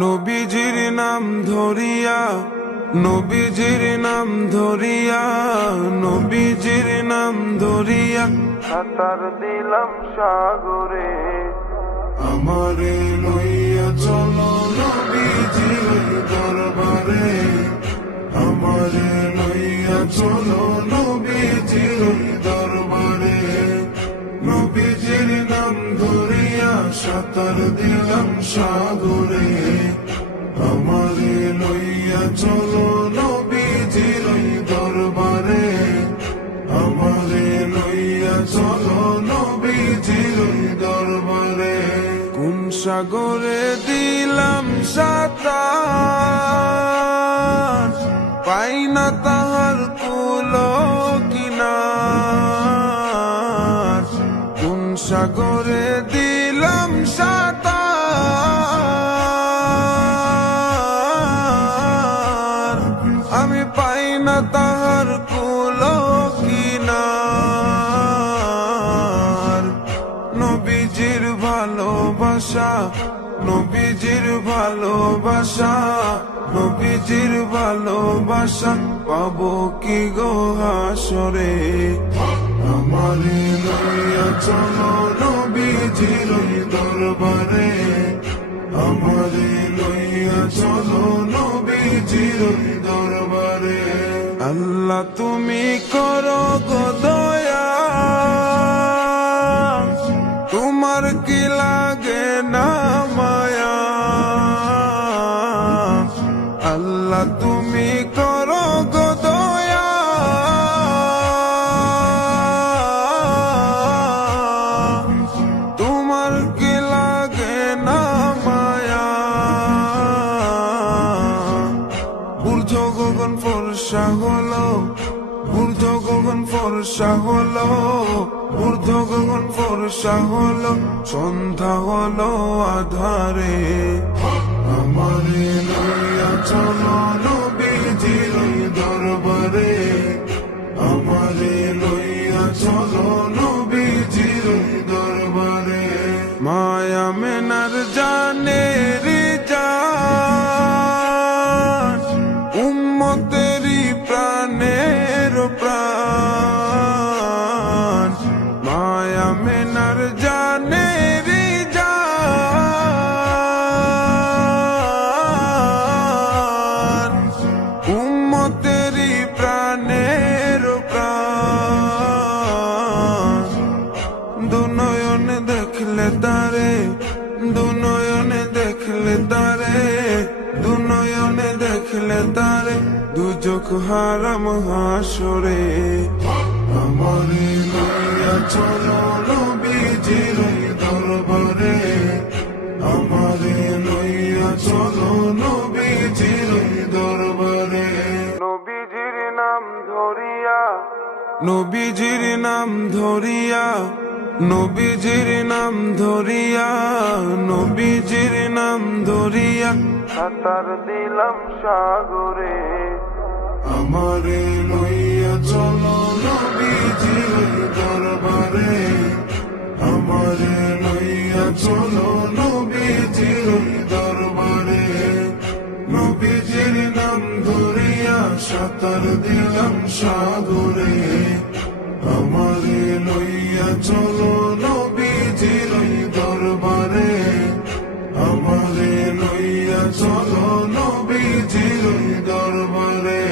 নবীজির নাম ধরিয়া, নবীজির নাম ধরিয়া, নবীজির নাম ধরিয়া সাঁতার দিলাম সাগরে। আমারে লইয়া চলো নবীজির দরবারে, আমারে লইয়া চলো নবীজির দরবারে। নবীজির নাম ধরিয়া সাঁতার দিলাম সাগরে। আমারে লইয়া চলো নবীজির দরবারে, আমারে লইয়া চলো নবীজির দরবারে। কোন সাগরে দিলাম সাঁতার, পাই না তাহার কুল কিনার। কোন সাগরে দিলাম সাঁতার, আমি পাই না তাহার কুল কিনার। নবীজির ভালোবাসা, নবীজির ভালোবাসা, নবীজির ভালোবাসা পাবো কি গো হাসরে। আমারে লইয়া চলো নবীজির দরবারে, আমারে লইয়া চলো নবীজির দরবারে। আল্লাহ তুমি করো গো দয়া, তোমার কি লাগে না মায়া। আল্লাহ তুমি করো গো দয়া, তোমার কি লাগে না মায়া। ঊর্ধ্ব গগন ফর্সা হলো, ঊর্ধ্ব গগন ফর্সা হলো, ঊর্ধ্ব গগন ফর্সা হলো, সন্ধ্যা হলো আধারে। আমারে লইয়া চলো নবীজির দরবারে, আমারে লইয়া চলো নবীজির দরবারে। মায়া মেনার জানের জান, উম্মতেরি প্রাণের প্রাণ। মায়া মেনার জানের জান, উম্মতেরি প্রাণের প্রাণ। দুনয়নে দেখলে তারে, দুনয়নে দেখলে তারে, দুনয়নে দেখলে তারে, দুজক হারাম হাসরে। আমারে লইয়া চলো নবীজির দরবারে, আমারে লইয়া চলো নবীজির দরবারে। নবীজির নাম ধরিয়া, নবীজির নাম ধরিয়া, নবীজির নাম ধরিয়া, নবীজির নাম ধরিয়া সাঁতার দিলাম সাগরে। আমারে লইয়া চলো নবীজির দরবারে, আমারে লইয়া চলো নবীজির দরবারে। নবীজির নাম ধরিয়া সাঁতার দিলাম সাগরে। আমারে লইয়া চলো নবীজির দরবারে, আমারে লইয়া চলো নবীজির দরবারে।